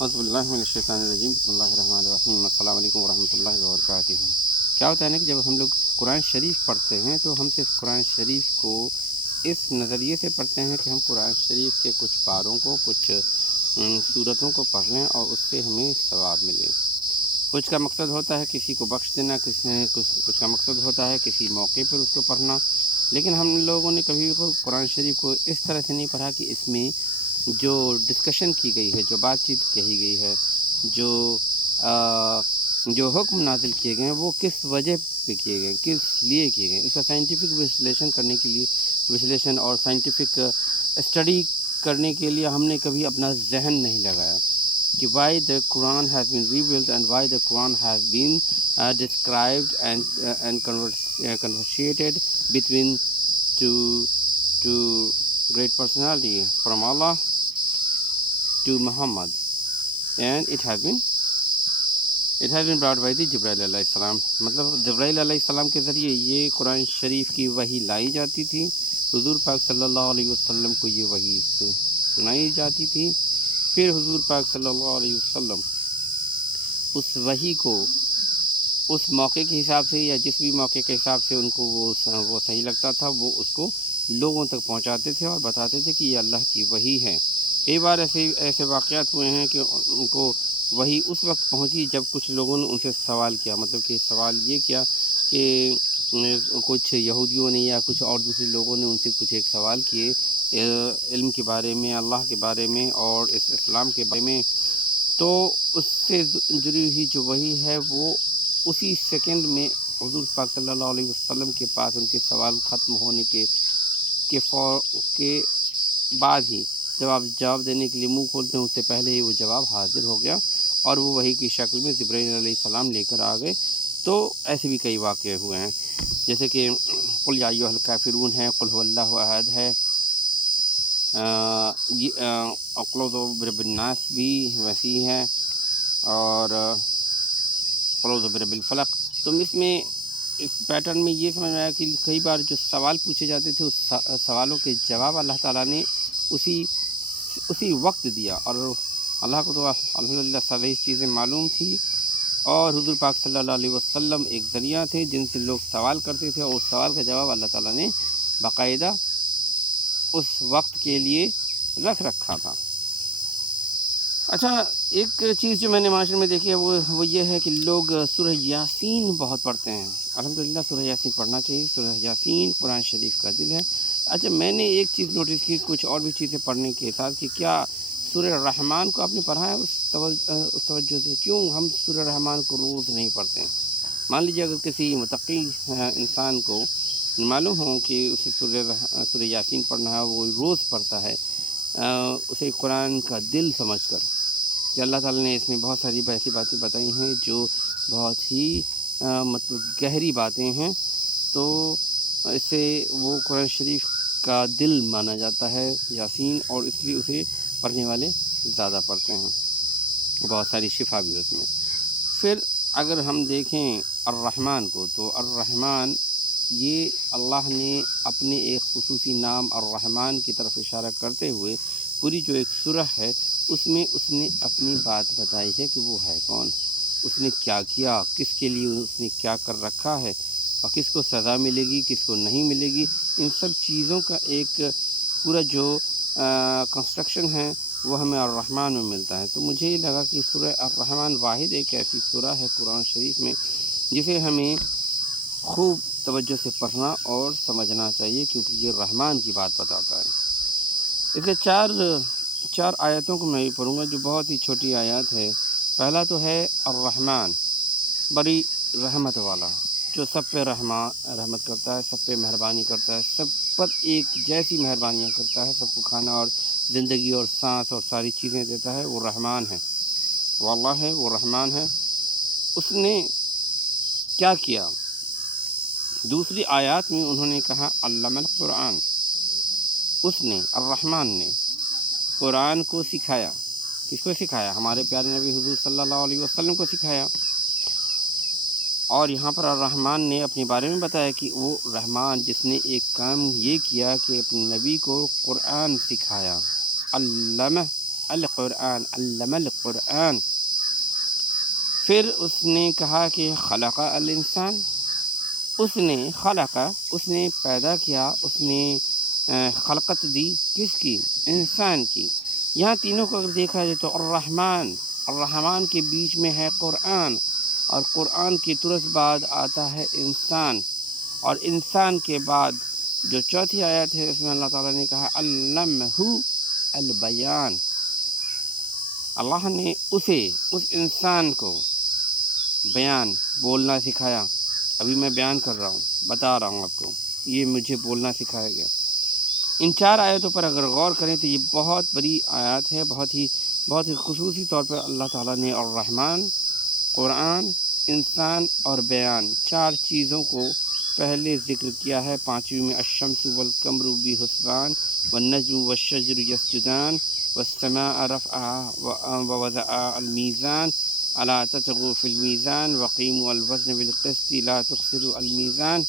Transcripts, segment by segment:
اعوذ باللہ من الشیطان الرجیم، بسم اللہ الرحمن الرحیم، السلام علیکم ورحمۃ اللہ وبرکاتہ۔ کیا ہوتا ہے نا کہ جب ہم لوگ قرآن شریف پڑھتے ہیں تو ہم صرف قرآن شریف کو اس نظریے سے پڑھتے ہیں کہ ہم قرآن شریف کے کچھ پاروں کو، کچھ صورتوں کو پڑھ لیں اور اس سے ہمیں ثواب ملے۔ کچھ کا مقصد ہوتا ہے کسی کو بخش دینا، کچھ کا مقصد ہوتا ہے کسی موقع پر اس کو پڑھنا، لیکن ہم لوگوں نے کبھی قرآن شریف کو اس طرح سے نہیں پڑھا کہ اس میں جو ڈسکشن کی گئی ہے، جو بات چیت کہی گئی ہے، جو حکم نازل کیے گئے ہیں وہ کس وجہ پہ کیے گئے، کس لیے کیے گئے، اس کا سائنٹیفک وسلیشن کرنے کے لیے، وسلیشن اور سائنٹیفک اسٹڈی کرنے کے لیے ہم نے کبھی اپنا ذہن نہیں لگایا کہ why the Quran has been revealed and why the Quran has been described and conversated between two great personality from Allah to Muhammad, and it has been brought by the جبرائیل علیہ السلام۔ مطلب جبرائیل علیہ السلام کے ذریعے یہ قرآن شریف کی وحی لائی جاتی تھی، حضور پاک صلی اللہ علیہ وسلم کو یہ وحی سنائی جاتی تھی، پھر حضور پاک صلی اللہ علیہ وسلم اس وحی کو اس موقع کے حساب سے یا جس بھی موقع کے حساب سے ان کو وہ صحیح لگتا تھا، وہ اس کو لوگوں تک پہنچاتے تھے اور بتاتے تھے کہ یہ اللہ کی وحی ہے۔ کئی بار ایسے واقعات ہوئے ہیں کہ ان کو وحی اس وقت پہنچی جب کچھ لوگوں نے ان سے سوال کیا، مطلب کہ سوال یہ کیا کہ کچھ یہودیوں نے یا کچھ اور دوسرے لوگوں نے ان سے کچھ ایک سوال کیے علم کے بارے میں، اللہ کے بارے میں اور اس اسلام کے بارے میں، تو اس سے جڑی ہوئی جو وحی ہے وہ اسی سیکنڈ میں حضور پاک صلی اللہ علیہ وسلم کے پاس ان کے سوال ختم ہونے کے بعد ہی جب آپ جواب دینے کے لیے منہ کھولتے ہیں اس سے پہلے ہی وہ جواب حاضر ہو گیا اور وہ وحی کی شکل میں جبرائیل علیہ السلام لے کر آ گئے۔ تو ایسے بھی کئی واقعے ہوئے ہیں، جیسے کہ قل یا ایھا الکافرون ہے، قل ھو اللہ احد ہے، قل اعوذ برب الناس بھی ویسی ہے، اور قل اعوذ برب الفلق۔ تو اس پیٹرن میں یہ سمجھ میں آیا کہ کئی بار جو سوال پوچھے جاتے تھے اس سوالوں کے جواب اللہ تعالیٰ نے اسی وقت دیا، اور اللہ کو تو الحمدللہ ساری چیزیں معلوم تھی، اور حضور پاک صلی اللہ علیہ وسلم ایک ذریعہ تھے جن سے لوگ سوال کرتے تھے، اور اس سوال کا جواب اللہ تعالیٰ نے باقاعدہ اس وقت کے لیے رکھا تھا۔ اچھا، ایک چیز جو میں نے معاشرے میں دیکھی ہے وہ یہ ہے کہ لوگ سورہ یاسین بہت پڑھتے ہیں۔ الحمدللہ سورہ یاسین پڑھنا چاہیے، سورہ یاسین قرآن شریف کا دل ہے۔ اچھا، میں نے ایک چیز نوٹس کی کچھ اور بھی چیزیں پڑھنے کے ساتھ کہ کیا سورہ رحمان کو آپ نے پڑھا ہے اس توجہ سے؟ کیوں ہم سورہ رحمان کو روز نہیں پڑھتے ہیں؟ مان لیجیے اگر کسی متقی انسان کو معلوم ہو کہ اسے سورہ یاسین پڑھنا ہے، وہ روز پڑھتا ہے، اسے قرآن کا دل سمجھ کر کہ اللہ تعالیٰ نے اس میں بہت ساری ایسی باتیں بتائی ہیں جو بہت ہی مطلب گہری باتیں ہیں، تو اس سے وہ قرآن شریف کا دل مانا جاتا ہے یاسین، اور اس لیے اسے پڑھنے والے زیادہ پڑھتے ہیں، بہت ساری شفا بھی اس میں۔ پھر اگر ہم دیکھیں الرحمن کو، تو الرحمن یہ اللہ نے اپنے ایک خصوصی نام الرحمن کی طرف اشارہ کرتے ہوئے پوری جو ایک سورہ ہے اس میں اس نے اپنی بات بتائی ہے کہ وہ ہے کون، اس نے کیا کیا، کس کے لیے اس نے کیا کر رکھا ہے، اور کس کو سزا ملے گی، کس کو نہیں ملے گی، ان سب چیزوں کا ایک پورا جو کنسٹرکشن ہے وہ ہمیں الرحمن میں ملتا ہے۔ تو مجھے یہ لگا کہ سورہ الرحمن واحد ایک ایسی سورہ ہے قرآن شریف میں جسے ہمیں خوب توجہ سے پڑھنا اور سمجھنا چاہیے، کیونکہ یہ رحمان کی بات بتاتا ہے۔ اس کے چار آیتوں کو میں پڑھوں گا جو بہت ہی چھوٹی آیات ہے۔ پہلا تو ہے الرحمن، بڑی رحمت والا، جو سب پہ رحمت کرتا ہے، سب پہ مہربانی کرتا ہے، سب پر ایک جیسی مہربانیاں کرتا ہے، سب کو کھانا اور زندگی اور سانس اور ساری چیزیں دیتا ہے، وہ رحمان ہے، وہ اللہ ہے، وہ رحمان ہے۔ اس نے کیا کیا؟ دوسری آیات میں انہوں نے کہا علم القرآن، اس نے الرحمن نے قرآن کو سکھایا۔ کس کو سکھایا؟ ہمارے پیارے نبی حضور صلی اللہ علیہ وسلم کو سکھایا۔ اور یہاں پر الرحمن نے اپنے بارے میں بتایا کہ وہ رحمان جس نے ایک کام یہ کیا کہ اپنے نبی کو قرآن سکھایا، علمہ القرآن علم القرآن۔ پھر اس نے کہا کہ خلق الانسان، اس نے خلق، اس نے پیدا کیا، اس نے خلقت دی کس کی؟ انسان کی۔ یہاں تینوں کو اگر دیکھا جائے تو الرحمن، الرحمن کے بیچ میں ہے قرآن، اور قرآن کی ترس بعد آتا ہے انسان، اور انسان کے بعد جو چوتھی آیت ہے اس میں اللہ تعالیٰ نے کہا علمہ البیان، اللہ نے اسے، اس انسان کو بیان، بولنا سکھایا۔ ابھی میں بیان کر رہا ہوں، بتا رہا ہوں آپ کو، یہ مجھے بولنا سکھایا گیا۔ ان چار آیتوں پر اگر غور کریں تو یہ بہت بڑی آیات ہے، بہت ہی خصوصی طور پر اللہ تعالیٰ نے الرحمن، قرآن، انسان اور بیان، چار چیزوں کو پہلے ذکر کیا ہے۔ پانچویں میں الشمس والقمر بحسبان والنجم والشجر یسجدان والسماء رفعها ووضع الميزان الا تطغوا في الميزان وقيموا الوزن بالقسط لا تخسروا الميزان۔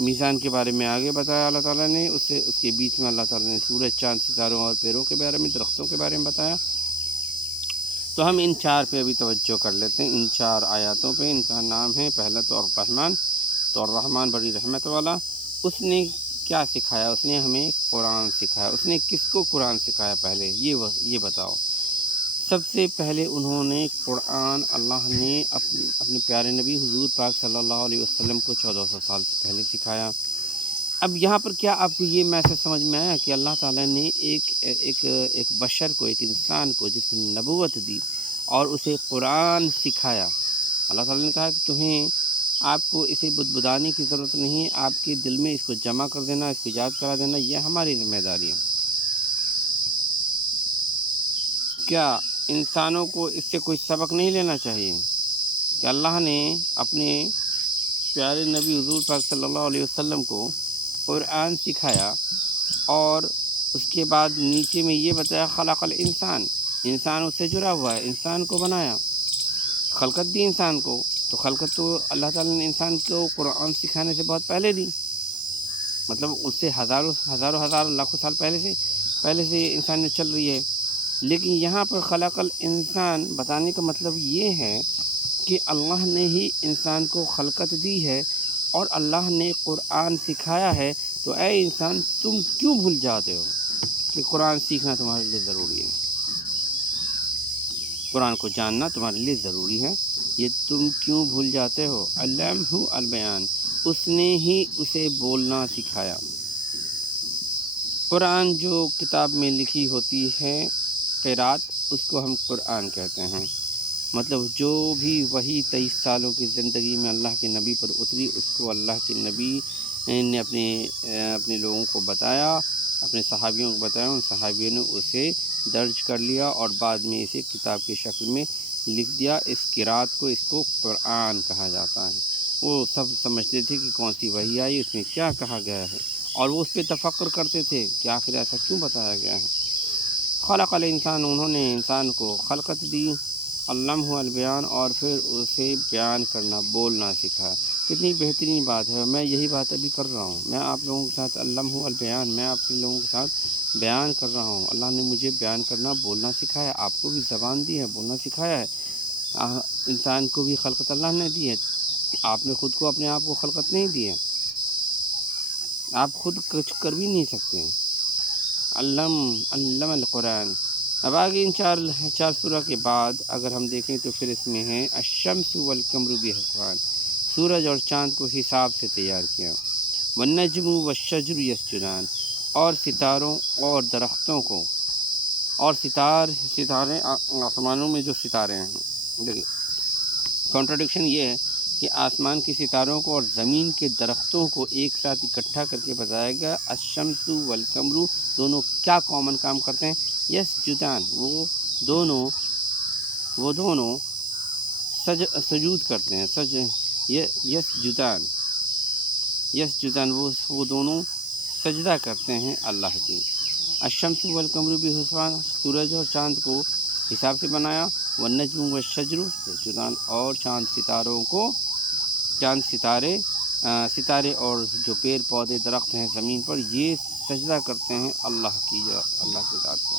میزان کے بارے میں آگے بتایا اللہ تعالیٰ نے، اس کے بیچ میں اللہ تعالیٰ نے سورج، چاند، ستاروں اور پیڑوں کے بارے میں، درختوں کے بارے میں بتایا۔ تو ہم ان چار پہ ابھی توجہ کر لیتے ہیں، ان چار آیاتوں پہ۔ ان کا نام ہے پہلا تو الرحمن، تو الرحمن بڑی رحمت والا، اس نے کیا سکھایا؟ اس نے ہمیں قرآن سکھایا۔ اس نے کس کو قرآن سکھایا پہلے یہ بتاؤ؟ سب سے پہلے انہوں نے قرآن، اللہ نے اپنے پیارے نبی حضور پاک صلی اللہ علیہ وسلم کو 1400 سال سے پہلے سکھایا۔ اب یہاں پر کیا آپ کو یہ میسج سمجھ میں آیا کہ اللہ تعالیٰ نے ایک بشر کو، ایک انسان کو جس کو نبوت دی اور اسے قرآن سکھایا۔ اللہ تعالیٰ نے کہا کہ آپ کو اسے بدبدانے کی ضرورت نہیں ہے، آپ کے دل میں اس کو جمع کر دینا، اس کو یاد کرا دینا، یہ ہماری ذمہ داری ہے۔ کیا انسانوں کو اس سے کوئی سبق نہیں لینا چاہیے کہ اللہ نے اپنے پیارے نبی حضور پاک صلی اللہ علیہ وسلم کو قرآن سکھایا، اور اس کے بعد نیچے میں یہ بتایا خلق الانسان، انسان اس سے جڑا ہوا ہے، انسان کو بنایا، خلقت دی انسان کو۔ تو خلقت تو اللہ تعالیٰ نے انسان کو قرآن سکھانے سے بہت پہلے دی، مطلب اس سے ہزاروں لاکھوں سال پہلے سے انسانیت چل رہی ہے۔ لیکن یہاں پر خلق الانسان بتانے کا مطلب یہ ہے کہ اللہ نے ہی انسان کو خلقت دی ہے اور اللہ نے قرآن سکھایا ہے۔ تو اے انسان، تم کیوں بھول جاتے ہو کہ قرآن سیکھنا تمہارے لیے ضروری ہے، قرآن کو جاننا تمہارے لیے ضروری ہے، یہ تم کیوں بھول جاتے ہو؟ علمہ البیان، اس نے ہی اسے بولنا سکھایا۔ قرآن جو کتاب میں لکھی ہوتی ہے قرات، اس کو ہم قرآن کہتے ہیں۔ مطلب جو بھی وحی 23 سالوں کی زندگی میں اللہ کے نبی پر اتری، اس کو اللہ کے نبی نے اپنے لوگوں کو بتایا، اپنے صحابیوں کو بتایا، ان صحابیوں نے اسے درج کر لیا اور بعد میں اسے کتاب کی شکل میں لکھ دیا۔ اس قرات کو، اس کو قرآن کہا جاتا ہے۔ وہ سب سمجھتے تھے کہ کون سی وحی آئی، اس میں کیا کہا گیا ہے، اور وہ اس پہ تفکر کرتے تھے کہ آخر ایسا کیوں بتایا گیا ہے۔ خلق الانسان، انہوں نے انسان کو خلقت دی، علمہ البیان، اور پھر اسے بیان کرنا، بولنا سکھایا۔ کتنی بہترین بات ہے، میں یہی بات ابھی کر رہا ہوں، میں آپ لوگوں کے ساتھ علمہ البیان، میں آپ سے لوگوں کے ساتھ بیان کر رہا ہوں۔ اللہ نے مجھے بیان کرنا، بولنا سکھایا، آپ کو بھی زبان دی ہے، بولنا سکھایا ہے۔ انسان کو بھی خلقت اللہ نے دی ہے، آپ نے خود کو، اپنے آپ کو خلقت نہیں دی ہے، آپ خود کچھ کر بھی نہیں سکتے۔ علم القرآن۔ اب آگے ان چار سورہ کے بعد اگر ہم دیکھیں تو پھر اس میں ہے الشمس والقمر بحسبان، سورج اور چاند کو حساب سے تیار کیا، والنجم والشجر یسجدان، اور ستاروں اور درختوں کو، اور ستارے آسمانوں میں جو ستارے ہیں، دیکھیں کانٹرڈکشن یہ ہے کہ آسمان کے ستاروں کو اور زمین کے درختوں کو ایک ساتھ اکٹھا کر کے بتایا گیا۔ الشمس والقمر دونوں کیا کامن کام کرتے ہیں؟ یسجدان، وہ دونوں سجود کرتے ہیں، یسجدان وہ دونوں سجدہ کرتے ہیں اللہ کی۔ الشمس والقمر بحسبان، سورج اور چاند کو حساب سے بنایا، والنجم والشجر یسجدان، اور ستارے اور جو پیڑ پودے درخت ہیں زمین پر، یہ سجدہ کرتے ہیں اللہ کی ذات پر۔